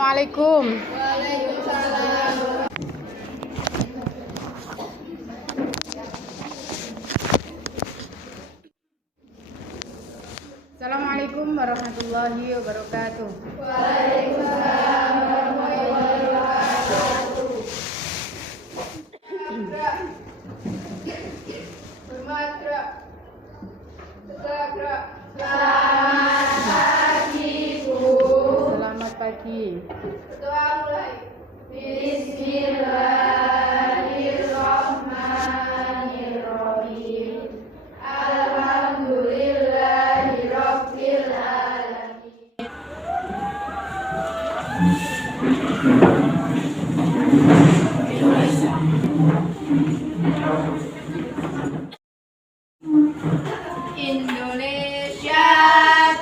Assalamualaikum. Waalaikumsalam. Assalamualaikum warahmatullahi wabarakatuh. Waalaikumsalam warahmatullahi wabarakatuh. Hormat, Kak. Tegak, Kak. Selamat pagi, Bu. Selamat pagi. Doa mulai. Bismillahirrahmanirrahim. Alhamdulillahirabbil alamin. Indonesia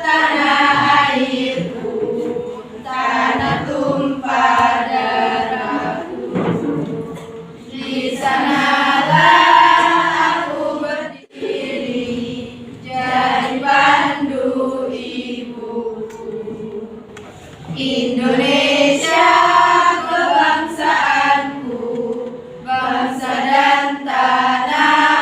tanah airku, tanah tumpah darahku. Di sanalah aku berdiri, jadi pandu ibuku. Indonesia kebangsaanku, bangsa dan tanah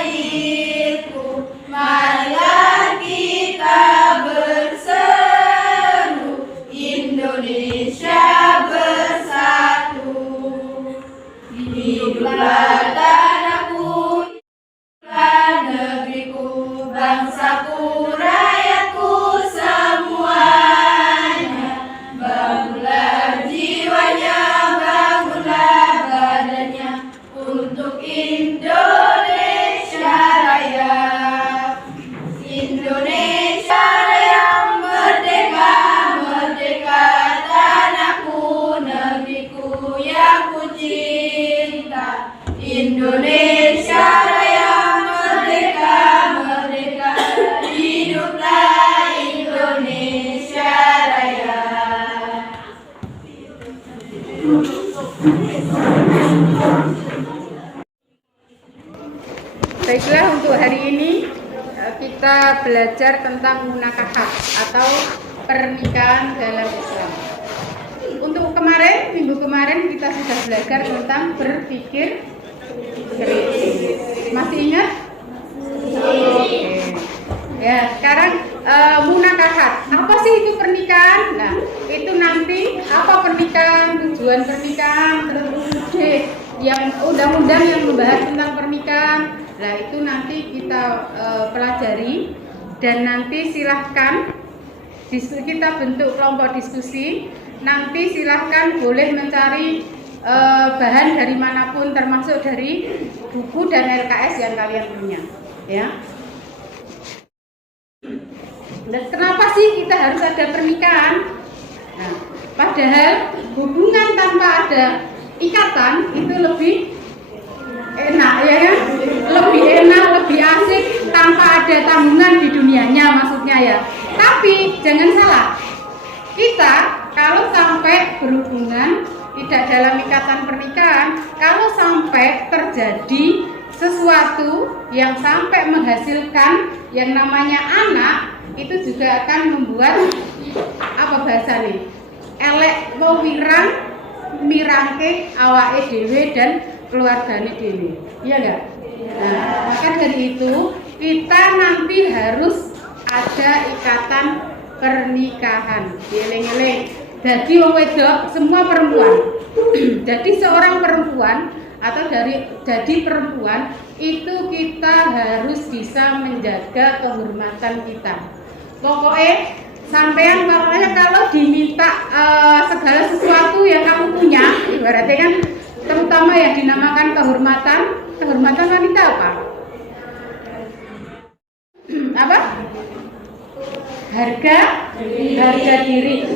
airku. Marilah kita berseru, Indonesia bersatu. Hiduplah tanahku, hiduplah negeriku, bangsaku, rakyatku semuanya. Bangunlah jiwanya, bangunlah badannya untuk Indonesia Raya. Indonesia Raya merdeka, merdeka tanahku, negeriku yang ku cinta. Indonesia Raya merdeka, merdeka, hiduplah Indonesia Raya. Baiklah, untuk hari ini kita belajar tentang munakahat atau pernikahan dalam Islam. Untuk minggu kemarin kita sudah belajar tentang berpikir kritis. Masih ingat? Oke. Ya, sekarang munakahat. Apa sih itu pernikahan? Nah, itu nanti apa pernikahan, tujuan pernikahan, terus yang undang-undang yang membahas tentang pernikahan. Nah, itu nanti kita pelajari dan nanti silahkan kita bentuk kelompok diskusi. Nanti silahkan boleh mencari bahan dari manapun, termasuk dari buku dan LKS yang kalian punya, ya. Dan kenapa sih kita harus ada pernikahan? Nah, padahal hubungan tanpa ada ikatan itu lebih enak, ya kan? Lebih enak, lebih asik tanpa ada tanggungan di dunianya, maksudnya ya. Tapi jangan salah, kita kalau sampai berhubungan tidak dalam ikatan pernikahan, kalau sampai terjadi sesuatu yang sampai menghasilkan yang namanya anak, itu juga akan membuat apa bahasa nih? Elek mau wirang mirangke awake dhewe dan keluargane dhewe. Iya enggak? Nah, maka dari itu kita nanti harus ada ikatan pernikahan. Dieling-eling. Jadi wong wedok semua perempuan. Jadi seorang perempuan atau jadi perempuan itu kita harus bisa menjaga kehormatan kita. Pokoknya sampean kalau diminta segala sesuatu yang kamu punya, ibaratnya kan terutama yang dinamakan kehormatan wanita apa? Apa? Harga diri.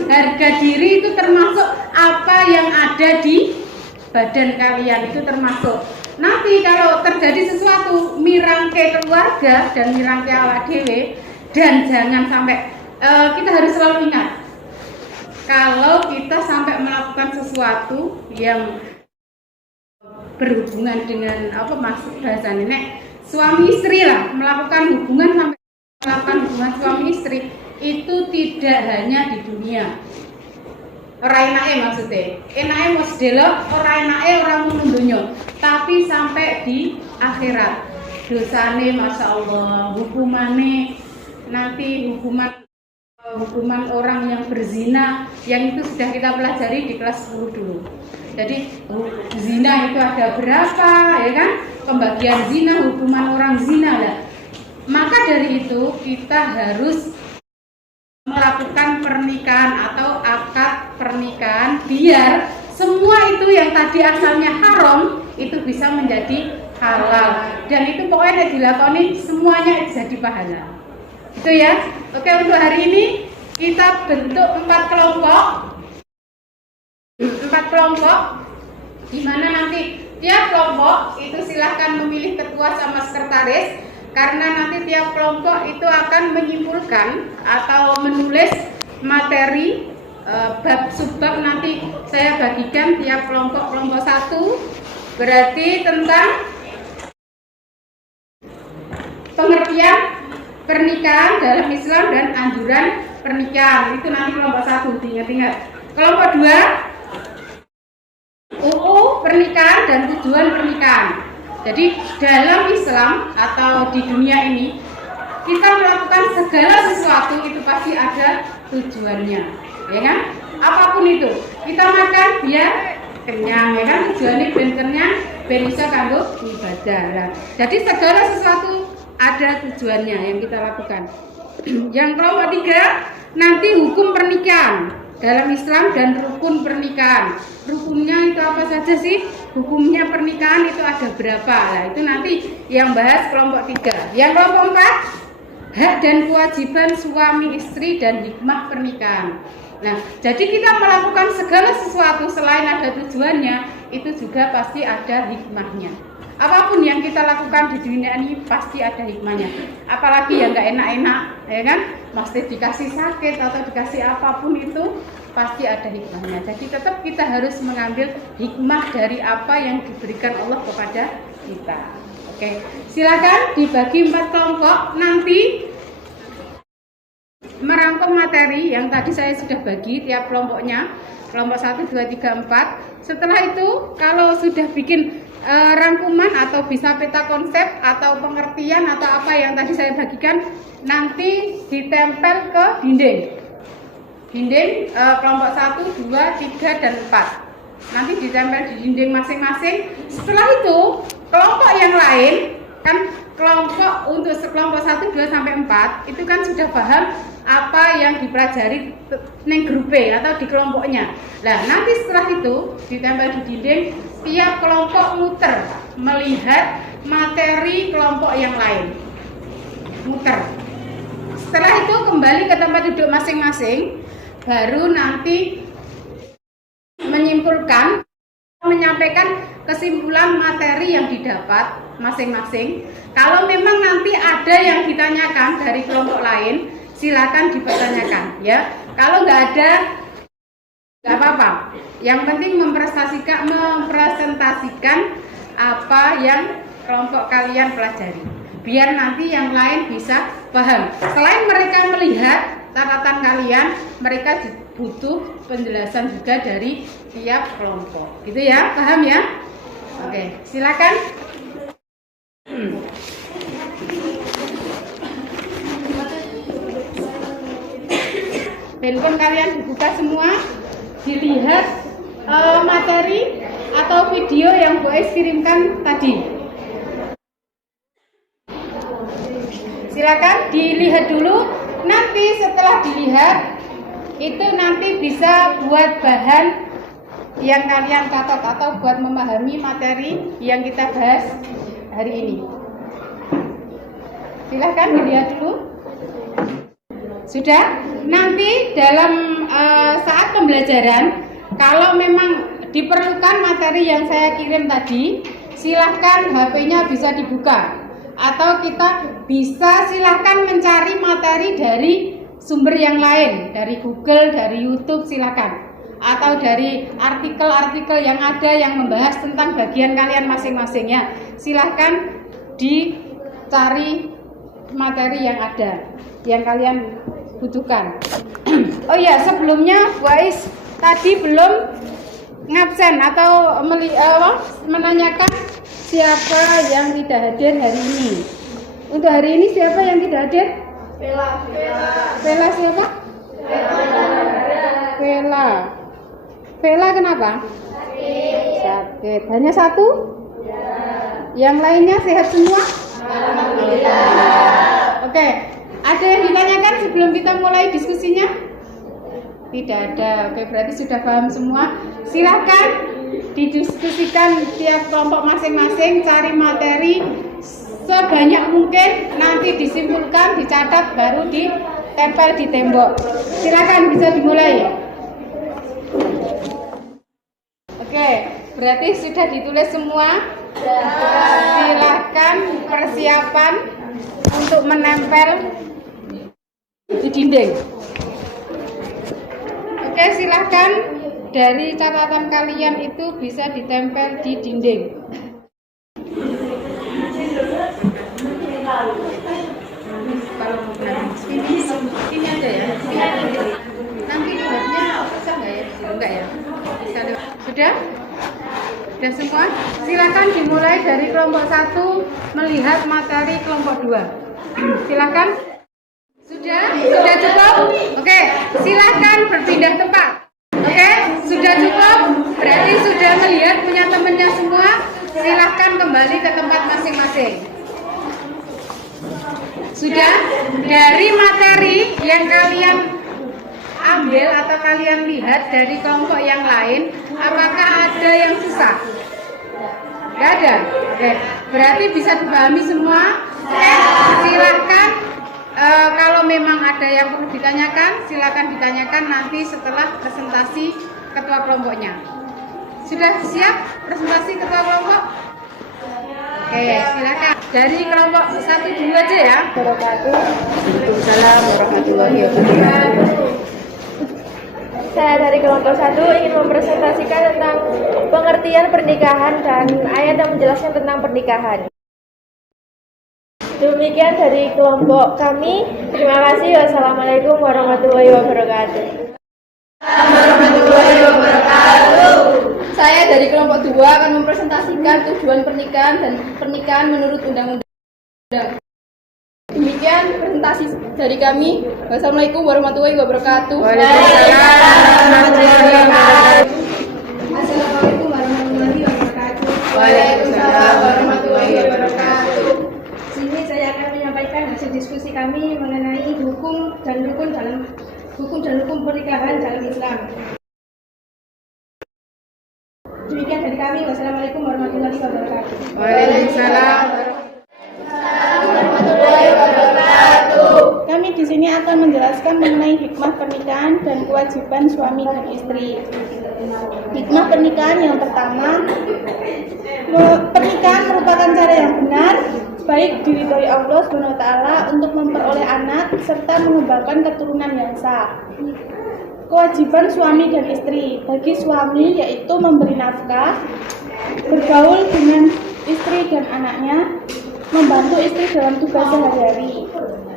Harga diri itu termasuk apa yang ada di badan kalian, itu termasuk. Nanti kalau terjadi sesuatu mirangke keluarga dan mirangke awak dhewe, dan jangan sampai kita harus selalu ingat kalau kita sampai melakukan sesuatu yang berhubungan dengan apa maksud bahasa nenek suami istri lah, melakukan hubungan suami istri itu tidak hanya di dunia, ora enake maksudnya. Enake mos delok, ora enake ora mung donya, tapi sampai di akhirat. Dosane Masya Allah, hukumannya nanti hukuman orang yang berzina yang itu sudah kita pelajari di kelas 10 dulu. Jadi zina itu ada berapa, ya kan? Pembagian zina, hukuman orang zina lah. Maka dari itu kita harus melakukan pernikahan atau akad pernikahan biar semua itu yang tadi asalnya haram itu bisa menjadi halal, dan itu pokoknya dilakoni semuanya jadi pahala. Itu ya. Oke, untuk hari ini kita bentuk 4 kelompok. 4 kelompok di mana nanti tiap kelompok itu silahkan memilih ketua sama sekretaris, karena nanti tiap kelompok itu akan menyimpulkan atau menulis materi bab subbab. Nanti saya bagikan tiap kelompok 1 berarti tentang pengertian pernikahan dalam Islam dan anjuran pernikahan. Itu nanti kelompok 1, diingat-ingat. Kelompok 2 UU pernikahan dan tujuan pernikahan. Jadi dalam Islam atau di dunia ini kita melakukan segala sesuatu itu pasti ada tujuannya, ya kan? Apapun itu, kita makan biar kenyang, ya kan? Tujuannya ben kenyang, ben bisa kanggo ibadah. Nah, jadi segala sesuatu ada tujuannya yang kita lakukan. Yang kelompok 3 nanti hukum pernikahan dalam Islam dan rukun pernikahan. Rukunnya itu apa saja sih? Hukumnya pernikahan itu ada berapa? Nah, itu nanti yang bahas kelompok 3. Yang kelompok 4 hak dan kewajiban suami istri dan hikmah pernikahan. Nah, jadi kita melakukan segala sesuatu selain ada tujuannya, itu juga pasti ada hikmahnya. Apapun yang kita lakukan di dunia ini pasti ada hikmahnya. Apalagi yang nggak enak-enak, ya kan? Pasti dikasih sakit atau dikasih apapun itu pasti ada hikmahnya. Jadi tetap kita harus mengambil hikmah dari apa yang diberikan Allah kepada kita. Oke, silakan dibagi 4 kelompok. Nanti merangkum materi yang tadi saya sudah bagi tiap kelompoknya. Kelompok 1, 2, 3, 4. Setelah itu kalau sudah bikin rangkuman atau bisa peta konsep atau pengertian atau apa yang tadi saya bagikan, nanti ditempel ke dinding kelompok 1, 2, 3, dan 4. Nanti ditempel di dinding masing-masing. Setelah itu kelompok yang lain kan, kelompok untuk kelompok 1, 2, sampai 4 itu kan sudah paham apa yang dipelajari neng grup B atau di kelompoknya. Nah, nanti setelah itu ditempel di dinding, tiap kelompok muter melihat materi kelompok yang lain. Muter. Setelah itu kembali ke tempat duduk masing-masing, baru nanti menyimpulkan, menyampaikan kesimpulan materi yang didapat masing-masing. Kalau memang nanti ada yang ditanyakan dari kelompok lain, silakan dipertanyakan, ya. Kalau nggak ada, nggak apa-apa. Yang penting mempresentasikan apa yang kelompok kalian pelajari, biar nanti yang lain bisa paham. Selain mereka melihat catatan kalian, mereka butuh penjelasan juga dari tiap kelompok, gitu ya, paham ya? Oke, silakan. Handphone kalian dibuka semua, dilihat materi atau video yang Bu Ais kirimkan tadi. Silakan dilihat dulu. Nanti setelah dilihat, itu nanti bisa buat bahan yang kalian catat atau buat memahami materi yang kita bahas hari ini. Silahkan dilihat dulu. Sudah? Nanti dalam saat pembelajaran, kalau memang diperlukan materi yang saya kirim tadi, silahkan HP-nya bisa dibuka. Atau kita bisa silahkan mencari materi dari sumber yang lain, dari Google, dari YouTube, silahkan. Atau dari artikel-artikel yang ada yang membahas tentang bagian kalian masing-masing, ya. Silahkan dicari materi yang ada, yang kalian butuhkan. Oh ya, sebelumnya Bu Ais tadi belum ngabsen atau menanyakan siapa yang tidak hadir hari ini. Untuk hari ini siapa yang tidak hadir? Vela siapa? Vela kenapa? Sakit. Hanya satu? Yang lainnya sehat semua? Oke. Ada yang ditanyakan sebelum kita mulai diskusinya? Tidak ada. Oke, berarti sudah paham semua. Silakan didiskusikan tiap kelompok masing-masing, cari materi sebanyak mungkin, nanti disimpulkan, dicatat, baru ditempel di tembok. Silakan, bisa dimulai. Oke, berarti sudah ditulis semua. Silakan persiapan untuk menempel di dinding. Oke, silakan dari catatan kalian itu bisa ditempel di dinding. Ini aja ya. Nanti buatnya bisa nggak ya? Enggak ya? Sudah? Sudah semua? Silakan dimulai dari kelompok 1 melihat materi kelompok 2. Silakan. Sudah? Sudah cukup? Oke, silakan berpindah tempat. Oke, sudah cukup? Berarti sudah melihat punya temannya semua. Silakan kembali ke tempat masing-masing. Sudah? Dari materi yang kalian ambil atau kalian lihat dari kelompok yang lain, apakah ada yang susah? Gak ada? Oke, berarti bisa dipahami semua. Silakan kalau memang ada yang perlu ditanyakan, silakan ditanyakan nanti setelah presentasi ketua kelompoknya. Sudah siap presentasi ketua kelompok? Oke, silakan. Dari kelompok 1-2 aja ya. Waalaikumsalam warahmatullahi wabarakatuh. Saya dari kelompok 1 ingin mempresentasikan tentang pengertian pernikahan dan ayat yang menjelaskan tentang pernikahan. Demikian dari kelompok kami. Terima kasih. Wassalamualaikum warahmatullahi wabarakatuh. Warahmatullahi wabarakatuh. Saya dari kelompok 2 akan mempresentasikan tujuan pernikahan dan pernikahan menurut undang-undang. Demikian presentasi dari kami. Wassalamualaikum warahmatullahi wabarakatuh. Assalamualaikum warahmatullahi wabarakatuh. Waalaikumsalam warahmatullahi wabarakatuh. Sini saya akan menyampaikan hasil diskusi kami mengenai hukum dan rukun pernikahan dalam Islam. Demikian dari kami. Wassalamualaikum warahmatullahi wabarakatuh. Waalaikumsalam. Kami di sini akan menjelaskan mengenai hikmah pernikahan dan kewajiban suami dan istri. Hikmah pernikahan yang pertama, pernikahan merupakan cara yang benar, baik diridhoi Allah SWT untuk memperoleh anak serta mengembangkan keturunan yang sah. Kewajiban suami dan istri, bagi suami yaitu memberi nafkah, bergaul dengan istri dan anaknya, membantu istri dalam tugas sehari-hari.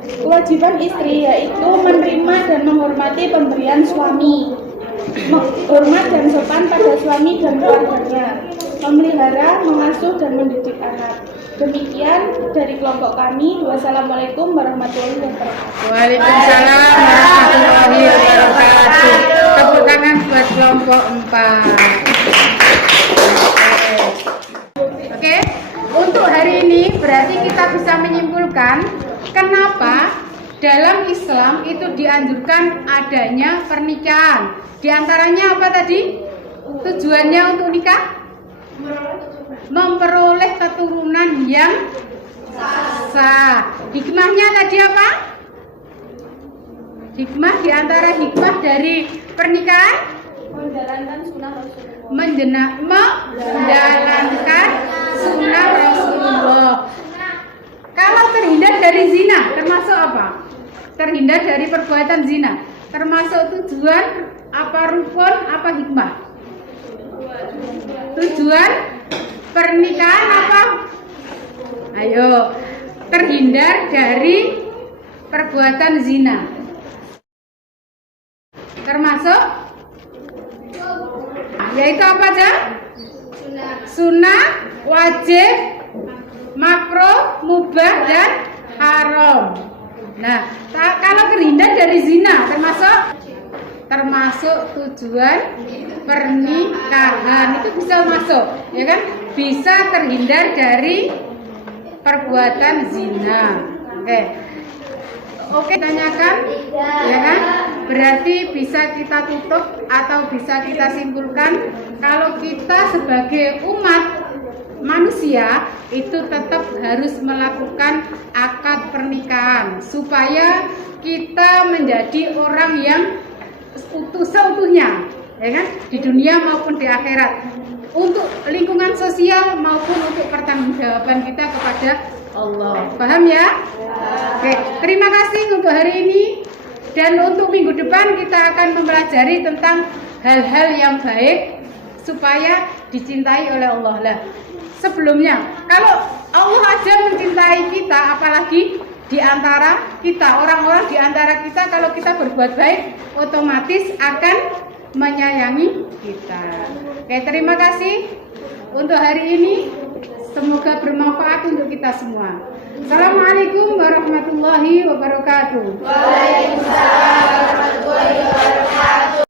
Kewajiban istri yaitu menerima dan menghormati pemberian suami, hormat dan sopan pada suami dan keluarganya, memelihara, mengasuh dan mendidik anak. Demikian dari kelompok kami. Wassalamualaikum warahmatullahi wabarakatuh. Waalaikumsalam warahmatullahi wabarakatuh. Tepuk tangan buat kelompok 4. Oke, untuk hari ini berarti kita bisa menyimpulkan kenapa dalam Islam itu dianjurkan adanya pernikahan. Di antaranya apa tadi? Tujuannya untuk nikah? Memperoleh keturunan yang sah. Hikmahnya tadi apa? Hikmah di antara hikmah dari pernikahan? Menjalankan sunnah Rasulullah. Menjalankan sunnah Rasulullah. Kalau terhindar dari zina, termasuk apa? Terhindar dari perbuatan zina, termasuk tujuan apa, rukun apa, hikmah? Tujuan pernikahan apa? Ayo, terhindar dari perbuatan zina, termasuk yaitu apa aja? Sunnah, wajib, makruh, mubah, dan haram. Nah, kalau terhindar dari zina termasuk tujuan pernikahan itu bisa masuk, ya kan? Bisa terhindar dari perbuatan zina. Oke, tanyakan, ya kan? Berarti bisa kita tutup atau bisa kita simpulkan kalau kita sebagai umat manusia itu tetap harus melakukan akad pernikahan supaya kita menjadi orang yang seutuhnya, ya kan? Di dunia maupun di akhirat, untuk lingkungan sosial maupun untuk pertanggungjawaban kita kepada Allah. Paham ya? Oke, terima kasih untuk hari ini, dan untuk minggu depan kita akan mempelajari tentang hal-hal yang baik supaya dicintai oleh Allah. Lah, sebelumnya kalau Allah aja mencintai kita, apalagi di antara kita, orang-orang di antara kita, kalau kita berbuat baik otomatis akan menyayangi kita. Oke, terima kasih untuk hari ini. Semoga bermanfaat untuk kita semua. Assalamualaikum warahmatullahi wabarakatuh. Waalaikumsalam warahmatullahi wabarakatuh.